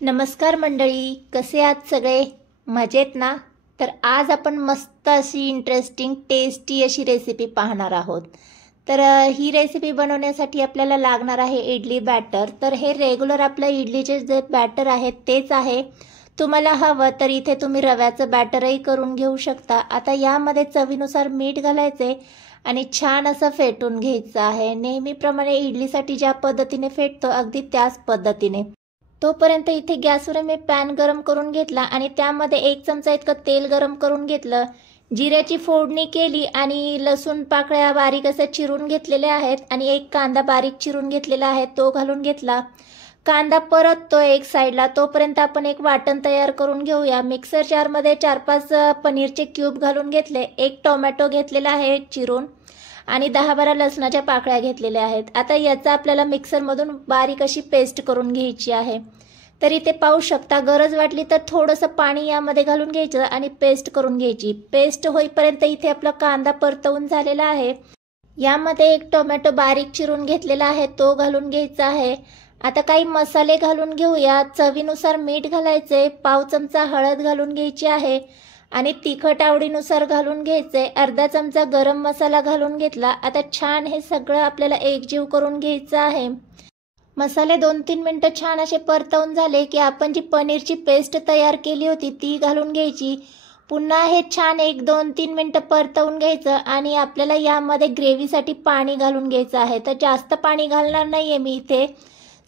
नमस्कार मंडळी, कसे आहात सगळे? मजेत ना? तर आज आपण मस्त अशी इंटरेस्टिंग टेस्टी अशी रेसिपी पाहणार आहोत। तर ही रेसिपी बनवण्यासाठी आपल्याला लागणार आहे इडली बॅटर। तर हे रेग्युलर आपलं इडलीचे जे बॅटर आहे तेच आहे। तुम्हाला हवं तर इथे तुम्ही रव्याचं बॅटरही करून घेऊ शकता। आता यामध्ये चवीनुसार मीठ घालायचे आणि छान असं फेटून घ्यायचं आहे। नेहमीप्रमाणे इडलीसाठी ज्या पद्धतीने फेटतो अगदी त्याच पद्धतीने। तोपर्यंत इथे गॅसवर मी पॅन गरम करून घेतला आणि त्यामध्ये 1 चमचा इतकं तेल गरम करून घेतलं। जिऱ्याची फोडणी केली आणि लसूण पाकळ्या बारीक असे चिरून घेतलेल्या आहेत आणि 1 कांदा बारीक चिरून घेतलेला आहे तो घालून घेतला। कांदा परततो एक साईडला, तोपर्यंत आपण एक वाटण तयार करून घेऊया। मिक्सर जारमध्ये 4-5 पनीरचे क्यूब घालून घेतले, 1 टोमॅटो घेतलेला आहे चिरून आणि 10-12 लसणाच्या पाकळ्या घेतलेल्या आहेत। आता याचा आपल्याला मिक्सरमधून बारीक अशी पेस्ट करून घ्यायची आहे। तर इथे पाहू शकता, गरज वाटली तर थोडंसं पाणी यामध्ये घालून घ्यायचं आणि पेस्ट करून घ्यायची। पेस्ट होईपर्यंत इथे आपला कांदा परतवून झालेला आहे। यामध्ये 1 टोमॅटो बारीक चिरून घेतलेला आहे तो घालून घ्यायचा आहे। आता काही मसाले घालून घेऊया। चवीनुसार मीठ घालायचे, पाव चमचा हळद घालून घ्यायची आहे आणि तिखट आवडीनुसार घालून घ्यायचे। अर्धा चमचा गरम मसाला घालून घेतला। आता छान हे सगळं आपल्याला एकजीव करून घ्यायचं आहे। मसाले 2-3 मिनिटं छान असे परतवून झाले की आपण जी पनीरची पेस्ट तयार केली होती ती घालून घ्यायची। पुन्हा हे छान 1-2-3 मिनिटं परतवून घ्यायचं आणि आपल्याला यामध्ये ग्रेव्हीसाठी पाणी घालून घ्यायचं आहे। तर जास्त पाणी घालणार नाहीये मी इथे,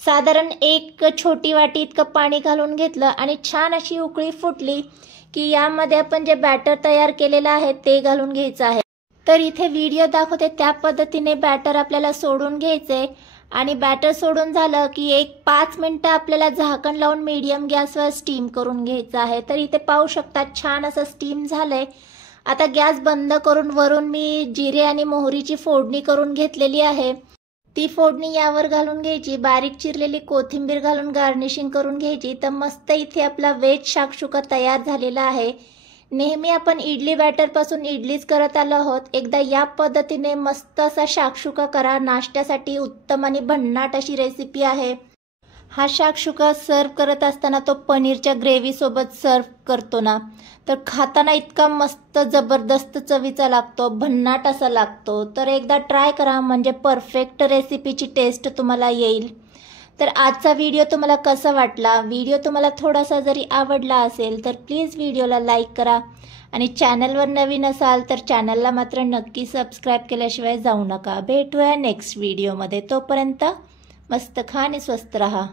साधारण 1 छोटी वाटी इतकं पाणी घालून घेतलं आणि छान अशी उकळी फुटली की यामध्ये आपण जे बॅटर तयार केलेलं आहे ते घालून घ्यायचं आहे। तर इथे व्हिडिओ दाखवते त्या पद्धतीने बॅटर आपल्याला सोडून घ्यायचे आणि बॅटर सोडून झालं की 1-5 मिनिटं आपल्याला झाकण लावून मीडियम गॅसवर स्टीम करून घ्यायचं आहे। तर इथे पाहू शकता छान असं स्टीम झालंय। आता गॅस बंद करून वरून मी जिरे आणि मोहरीची फोडणी करून घेतलेली आहे। ती फोडणी यावर घालून घ्यायची, बारीक चिरलेली कोथिंबीर घालून गार्निशिंग करून घ्यायची। तर मस्त इथे आपला व्हेज शाक्षुका तयार झालेला आहे। नेहमी आपण इडली बॅटरपासून इडलीच करत आलो आहोत, एकदा या पद्धतीने मस्त असा शाक्षुका करा। नाश्त्यासाठी उत्तम आणि भन्नाट अशी रेसिपी आहे। हा शाक्षुका सर्व करत असताना तो पनीरच्या ग्रेव्ही सोबत सर्व करतो ना, तर खाताना इतका मस्त जबरदस्त चवीचा लागतो, भन्नाट असा लागतो। तर एकदा ट्राय करा, म्हणजे परफेक्ट रेसिपीची टेस्ट तुम्हाला येईल। तर आजचा व्हिडिओ तुम्हाला कसा वाटला? व्हिडिओ तुम्हाला थोडासा जरी आवडला असेल तर प्लीज व्हिडिओला लाईक करा आणि चॅनलवर नवीन असाल तर चॅनलला मात्र नक्की सबस्क्राईब केल्याशिवाय जाऊ नका। भेटूया नेक्स्ट व्हिडिओमध्ये, तोपर्यंत मस्त खा आणि स्वस्त रहा।